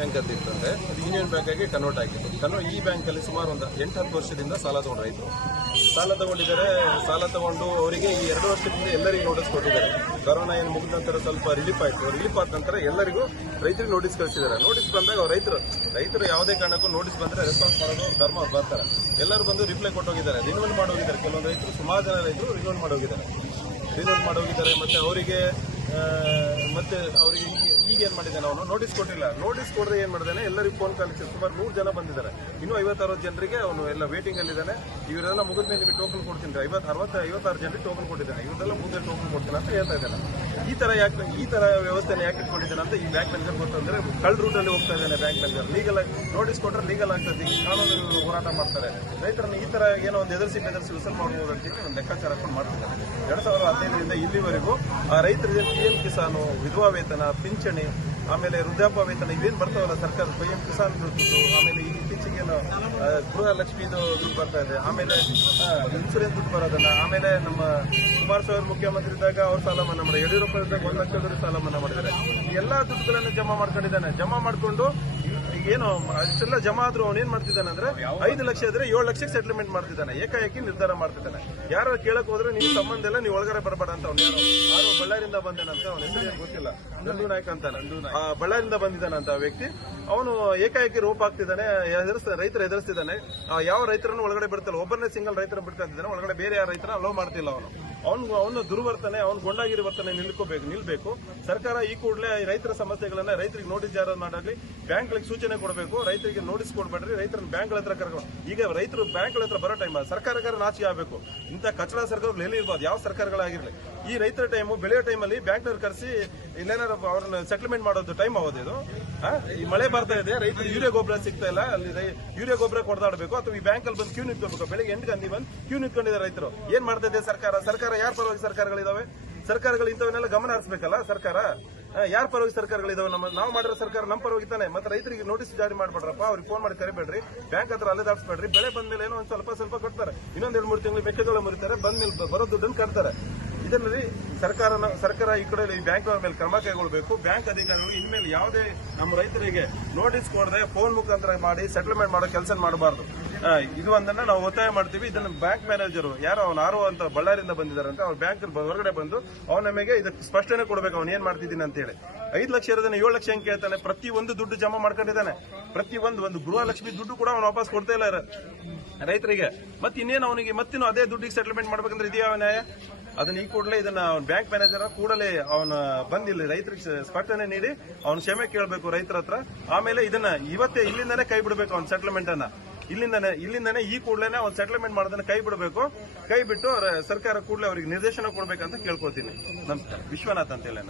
Bank ಅಂತ ಇತ್ತಂದ್ರೆ ಅದು ಯೂನಿಯನ್ ಬ್ಯಾಂಕ್ ಆಗಿ ಕನ್ವರ್ಟ್ ಆಗಿತ್ತು. ಕನ್ವರ್ಟ್ ಈ ಬ್ಯಾಂಕಲ್ಲಿ ಸುಮಾರು ಒಂದು ಎಂಟು ಹತ್ತು ವರ್ಷದಿಂದ ಸಾಲ ತಗೊಂಡ್ರಾಯಿತು ಸಾಲ ತಗೊಂಡಿದ್ದಾರೆ, ಸಾಲ ತಗೊಂಡು ಅವರಿಗೆ ಈ ಎರಡು ವರ್ಷದಿಂದ ಎಲ್ಲರಿಗೂ ನೋಟಿಸ್ ಕೊಟ್ಟಿದ್ದಾರೆ. ಕೊರೋನಾ ಏನು ಮುಗಿದ ನಂತರ ಸ್ವಲ್ಪ ರಿಲೀಫ್ ಆಯ್ತು. ರಿಲೀಫ್ ಆದ ನಂತರ ಎಲ್ಲರಿಗೂ ರೈತರಿಗೆ ನೋಟಿಸ್ ಕಳಿಸಿದ್ದಾರೆ. ನೋಟಿಸ್ ಬಂದಾಗ ರೈತರು ರೈತರು ಯಾವುದೇ ಕಾರಣಕ್ಕೂ ನೋಟಿಸ್ ಬಂದರೆ ರೆಸ್ಪಾನ್ಸ್ ಮಾಡೋದು ಧರ್ಮ ಅವ್ರು ಬರ್ತಾರೆ. ಎಲ್ಲರೂ ಬಂದು ರಿಪ್ಲೈ ಕೊಟ್ಟೋಗಿದ್ದಾರೆ. ರಿನ್ಯೂವಲ್ ಮಾಡೋಗಿದ್ದಾರೆ. ಕೆಲವೊಂದು ರೈತರು, ಸುಮಾರು ಜನ ರೈತರು ರಿನ್ಯೂವಲ್ ಮಾಡೋಗಿದ್ದಾರೆ. ರಿನ್ಯೂವಲ್ ಮಾಡೋಗಿದ್ದಾರೆ, ಮತ್ತು ಅವರಿಗೆ ಮತ್ತೆ ಅವರಿಗೆ ಈಗ ಏನ್ ಮಾಡಿದ್ದಾನೆ ಅವನು? ನೋಟಿಸ್ ಕೊಟ್ಟಿಲ್ಲ. ನೋಟಿಸ್ ಕೊಡದೆ ಏನ್ ಮಾಡಿದಾನೆ ಎಲ್ಲರಿಗೂ ಫೋನ್ ಕಾಲ್ ಸುಮಾರು ನೂರು ಜನ ಬಂದಿದ್ದಾರೆ. ಇನ್ನೂ ಐವತ್ತಾರು ಜನರಿಗೆ ಅವನು ಎಲ್ಲ ವೇಟಿಂಗ್ ಅಲ್ಲಿ ಇದ್ದಾನೆ. ಇವರೆಲ್ಲ ಮುಗಿದ ಮೇಲೆ ನಿಮಗೆ ಟೋಕನ್ ಕೊಡ್ತೀನಿ. ಐವತ್ತು, ಅರವತ್ತು, ಐವತ್ತಾರು ಜನರಿಗೆ ಟೋಕನ್ ಕೊಟ್ಟಿದ್ದಾನೆ. ಇವರೆಲ್ಲ ಮುಂದೆ ಟೋಕನ್ ಕೊಡ್ತೀನಿ ಅಂತ ಹೇಳ್ತಾ ಇದ್ದಾನೆ. ಈ ತರ ಯಾಕೆ ಈ ತರ ವ್ಯವಸ್ಥೆನ ಯಾಕೆ ಇಟ್ಕೊಂಡಿದ್ದಾನೆ ಅಂತ ಈ ಬ್ಯಾಂಕ್ ಮ್ಯಾನೇಜರ್ ಗೊತ್ತಂದ್ರೆ ಕಳ್ ರೂಟ್ ಅಲ್ಲಿ ಹೋಗ್ತಾ ಇದ್ದಾನೆ ಬ್ಯಾಂಕ್ ಮ್ಯಾನೇಜರ್ ಲೀಗಲ್ ನೋಟಿಸ್ ಕೊಟ್ಟರೆ ಲೀಗಲ್ ಆಗ್ತದೆ ಕಾನೂನು ಹೋರಾಟ ಮಾಡ್ತಾರೆ. ರೈತರನ್ನು ಈ ತರ ಏನೋ ಒಂದು ಎದುರಿಸಿ ಬೆದರಿಸಿ ವಿಸಲ್ ಮಾಡಬಹುದು ಅಂತ ಒಂದು ಲೆಕ್ಕಾಚಾರ ಹಾಕೊಂಡು ಮಾಡ್ತಿದ್ದಾರೆ. ಎರಡ್ ಸಾವಿರದ ಹದಿನೈದರಿಂದ ಇಲ್ಲಿವರೆಗೂ ಆ ರೈತರಿಗೆ ಪಿ ಎಂ ಕಿಸಾನು ವಿಧವಾ ವೇತನ, ಪಿಂಚಣಿ ಆಮೇಲೆ ವೃದ್ಧಾಪ ವೇತನ ಇವೇನು ಬರ್ತಾವಲ್ಲ ಸರ್ಕಾರ ಪಿ ಎಂ ಕಿಸಾನ್ ದುಡ್ಡು ಆಮೇಲೆ ಈ ಗೃಹ ಲಕ್ಷ್ಮೀದು ದುಡ್ಡು ಬರ್ತಾ ಇದೆ. ಆಮೇಲೆ ಇನ್ಸೂರೆನ್ಸ್ ದುಡ್ಡು ಬರೋದನ್ನ. ಆಮೇಲೆ ನಮ್ಮ ಕುಮಾರಸ್ವಾಮಿ ಮುಖ್ಯಮಂತ್ರಿ ಇದ್ದಾಗ ಅವ್ರು ಸಾಲ ಮನ್ನಾ ಮಾಡಿ ಯಡಿಯೂರಪ್ಪ ಇದ್ದಾಗ ಒಂದು ಲಕ್ಷದವರೆಗೆ ಸಾಲ ಮನ್ನಾ ಮಾಡಿದ್ದಾರೆ. ಎಲ್ಲಾ ದುಡ್ಡುಗಳನ್ನು ಜಮಾ ಮಾಡ್ಕೊಂಡಿದ್ದಾನೆ. ಜಮಾ ಮಾಡ್ಕೊಂಡು, ಏನು, ಅಷ್ಟೆಲ್ಲ ಜಮಾ ಆದ್ರೂ ಅವ್ನು ಏನ್ ಮಾಡ್ತಿದ್ದಾನೆ ಅಂದ್ರೆ ಐದು ಲಕ್ಷ ಇದ್ರೆ ಏಳು ಲಕ್ಷಕ್ಕೆ ಸೆಟಲ್ಮೆಂಟ್ ಮಾಡ್ತಿದ್ದಾನೆ. ಏಕಾಏಕಿ ನಿರ್ಧಾರ ಮಾಡ್ತಿದ್ದಾನೆ. ಯಾರು ಕೇಳಕ್ ಹೋದ್ರೆ ನೀವು ಸಂಬಂಧ ಎಲ್ಲ ನೀವು ಒಳಗಡೆ ಬರಬೇಡ ಅಂತ ಅವ್ನು ಯಾರು ಯಾರು ಬಳ್ಳಾರಿಯಿಂದ ಬಂದೇನಂತ ಅವನ ಹೆಸರು ಗೊತ್ತಿಲ್ಲ. ನಂದು ನಾಯ್ಕ ಆ, ಬಳ್ಳಾರಿಯಿಂದ ಬಂದಿದ್ದಾನಂತ ವ್ಯಕ್ತಿ. ಅವನು ಏಕಾಏಕಿ ರೂಪ ಆಗ್ತಿದ್ದಾನೆ ರೈತರು ಎದುರಿಸ್ತಿದ್ದಾನೆ. ಯಾವ ರೈತರನ್ನು ಒಳಗಡೆ ಬಿಡ್ತಿಲ್ಲ ಒಬ್ಬರನ್ನೇ ಸಿಂಗಲ್ ರೈತರ ಬಿಡ್ತಾ ಇದ್ದಾನೆ, ಒಳಗಡೆ ಬೇರೆ ಯಾರ ರೈತರ ಅಲೋ ಮಾಡ್ತಿಲ್ಲ ಅವನು. ಅವನು ಅವನ ದುರ್ವರ್ತನೆ, ಅವನು ಗೊಂಡಾಗಿರಿ ವರ್ತನೆ ನಿಲ್ಕೋಬೇಕು, ನಿಲ್ಬೇಕು. ಸರ್ಕಾರ ಈ ಕೂಡಲೇ ರೈತರ ಸಮಸ್ಯೆಗಳನ್ನ ರೈತರಿಗೆ ನೋಟಿಸ್ ಜಾರಿ ಮಾಡಲಿ ಬ್ಯಾಂಕ್ಗಳಿಗೆ ಸೂಚನೆ ಕೊಡಬೇಕು, ರೈತರಿಗೆ ನೋಟಿಸ್ ಕೊಡ್ಬೇಡ್ರಿ, ರೈತರನ್ನ ಬ್ಯಾಂಕ್ಗಳ ಹತ್ರ ಕರ್ಕೊಂಡು ಈಗ ರೈತರು ಬ್ಯಾಂಕ್ಗಳ ಹತ್ರ ಬರೋ ಟೈಮ್ ಸರ್ಕಾರಗಾರ ನಾಚಿಕೆ ಆಗಬೇಕು. ಇಂಥ ಕಚಡ ಸರ್ಕಾರಗಳು ಎಲ್ಲಿ ಇರ್ಬೋದು? ಯಾವ ಸರ್ಕಾರಗಳಾಗಿರಲಿ? ಈ ರೈತರ ಟೈಮು ಬೆಳೆಯೋ ಟೈಮಲ್ಲಿ ಬ್ಯಾಂಕ್ನವ್ರು ಕರೆಸಿ ಇಲ್ಲೇನಾರ ಅವ್ರನ್ನ ಸೆಟಲ್ಮೆಂಟ್ ಮಾಡೋದು ಟೈಮ್ ಆಗೋದು ಇದು? ಈ ಮಳೆ ಬರ್ತಾ ಇದೆ, ರೈತರು ಯೂರಿಯಾ ಗೊಬ್ಬರ ಸಿಗ್ತಾ ಇಲ್ಲ, ಅಲ್ಲಿ ಯೂರಿಯಾ ಗೊಬ್ಬರ ಕೊಡದಾಡಬೇಕು, ಅಥವಾ ಈ ಬ್ಯಾಂಕಲ್ಲಿ ಬಂದು ಕ್ಯೂ ನಿಂತ್ಕೋಬೇಕು ಬೆಳಿಗ್ಗೆ ಎಂಟು ಗಂಟೆ ಬಂದು ಕ್ಯೂ ನಿಂತ್ಕೊಂಡಿದ್ದಾರೆ ರೈತರು. ಏನ್ ಮಾಡ್ತಾ ಇದೆ ಸರ್ಕಾರ? ಸರ್ಕಾರ ಯಾರ ಪರವಾಗಿ ಸರ್ಕಾರಗಳಿದಾವೆ? ಸರ್ಕಾರಗಳು ಇಂಥವನ್ನೆಲ್ಲ ಗಮನ ಹರಿಸಬೇಕಲ್ಲ ಸರ್ಕಾರ? ಯಾರ ಪರವಾಗಿ ಸರ್ಕಾರಗಳಿದಾವೆ? ನಮ್ಮ ನಾವು ಮಾಡಿರೋ ಸರ್ಕಾರ ನಮ್ಮ ಪರವಾಗಿ ತಾನೆ. ಮತ್ತೆ ರೈತರಿಗೆ ನೋಟಿಸ್ ಜಾರಿ ಮಾಡ್ಬೇಡ್ರಪ್ಪ. ಅವ್ರಿಗೆ ಫೋನ್ ಮಾಡಿ ಕರಿಬೇಡ್ರಿ. ಬ್ಯಾಂಕ್ ಹತ್ರ ಅಲೆದಾಡ್ಸ್ಬೇಡ್ರಿ ಬೆಳೆ ಬಂದ್ಮೇಲೆ ಏನೋ ಒಂದು ಸ್ವಲ್ಪ ಸ್ವಲ್ಪ ಕೊಡ್ತಾರೆ ಇನ್ನೊಂದ್ ಎರಡು ಮೂರು ತಿಂಗಳು ಮೆಕ್ಕೆಜೋಳ ಮುರಿತಾರೆ. ಬಂದ್ಮೇಲೆ ಬರೋ ದುಡ್ಡನ್ನು ಕಟ್ತಾರೆ. ಇದರಲ್ಲಿ ಸರ್ಕಾರ ಸರ್ಕಾರ ಈ ಕಡೆ ಈ ಬ್ಯಾಂಕ್ ಮೇಲೆ ಕ್ರಮ ಕೈಗೊಳ್ಳಬೇಕು ಬ್ಯಾಂಕ್ ಅಧಿಕಾರಿಗಳು ಇನ್ಮೇಲೆ ಯಾವುದೇ ನಮ್ಮ ರೈತರಿಗೆ ನೋಟಿಸ್ ಕೊಡದೆ ಫೋನ್ ಮುಖಾಂತರ ಮಾಡಿ ಸೆಟಲ್ಮೆಂಟ್ ಮಾಡೋ ಕೆಲಸ ಮಾಡಬಾರ್ದು. ಇದು ಒಂದನ್ನ ನಾವು ಒತ್ತಾಯ ಮಾಡ್ತೀವಿ. ಇದನ್ನ ಬ್ಯಾಂಕ್ ಮ್ಯಾನೇಜರ್, ಯಾರು ಅವ್ನು ಆರು ಅಂತ ಬಳ್ಳಾರಿಯಿಂದ ಬಂದಿದ್ದಾರಂತೆ, ಅವ್ರ ಬ್ಯಾಂಕ್ ಹೊರಗಡೆ ಬಂದು ಅವ್ನ ನಮಗೆ ಇದಕ್ಕೆ ಸ್ಪಷ್ಟನೆ ಕೊಡ್ಬೇಕು, ಅವ್ನು ಏನ್ ಮಾಡ್ತಿದ್ದೀನಿ ಅಂತ ಹೇಳಿ ಐದು ಲಕ್ಷ ಇರೋದನ್ನ ಏಳು ಲಕ್ಷ ಹೆಂಗ್ ಕೇಳ್ತಾನೆ? ಪ್ರತಿ ಒಂದು ದುಡ್ಡು ಜಮಾ ಮಾಡ್ಕೊಂಡಿದ್ದಾನೆ. ಪ್ರತಿ ಒಂದು ಒಂದು ಗೃಹಲಕ್ಷ್ಮಿ ದುಡ್ಡು ಕೂಡ ಅವ್ನು ವಾಪಸ್ ಕೊಡ್ತಾ ಇಲ್ಲ ರೈತರಿಗೆ. ಮತ್ತೆ ಇನ್ನೇನು ಅವನಿಗೆ ಮತ್ತಿನ್ನು ಅದೇ ದುಡ್ಡಿಗೆ ಸೆಟಲ್ಮೆಂಟ್ ಮಾಡ್ಬೇಕಂದ್ರೆ ಇದೆಯಾ ನ್ಯಾಯ ಅದನ್ನ ಈ ಕೂಡಲೇ ಇದನ್ನ ಬ್ಯಾಂಕ್ ಮ್ಯಾನೇಜರ್ ಕೂಡಲೇ ಅವನ, ಬಂದಿಲ್ಲ ರೈತರಿಗೆ ಸ್ಪಷ್ಟನೆ ನೀಡಿ, ಅವ್ನ ಕ್ಷಮೆ ಕೇಳಬೇಕು ರೈತರ ಹತ್ರ. ಆಮೇಲೆ ಇದನ್ನ ಇವತ್ತೇ ಇಲ್ಲಿಂದಾನೇ ಕೈ ಬಿಡಬೇಕು ಅವ್ನ ಸೆಟಲ್ಮೆಂಟ್ ಅನ್ನ. ಇಲ್ಲಿಂದಾನೆ ಇಲ್ಲಿಂದಾನೆ ಈ ಕೂಡಲೇ ಒಂದು ಸೆಟಲ್ಮೆಂಟ್ ಮಾಡೋದನ್ನ ಕೈ ಬಿಡಬೇಕು. ಕೈ ಬಿಟ್ಟು ಸರ್ಕಾರ ಕೂಡಲೇ ಅವರಿಗೆ ನಿರ್ದೇಶನ ಕೊಡಬೇಕಂತ ಕೇಳ್ಕೊತೀನಿ ನಮಸ್ಕಾರ. ವಿಶ್ವನಾಥ್ ಅಂತ ಹೇಳಿ.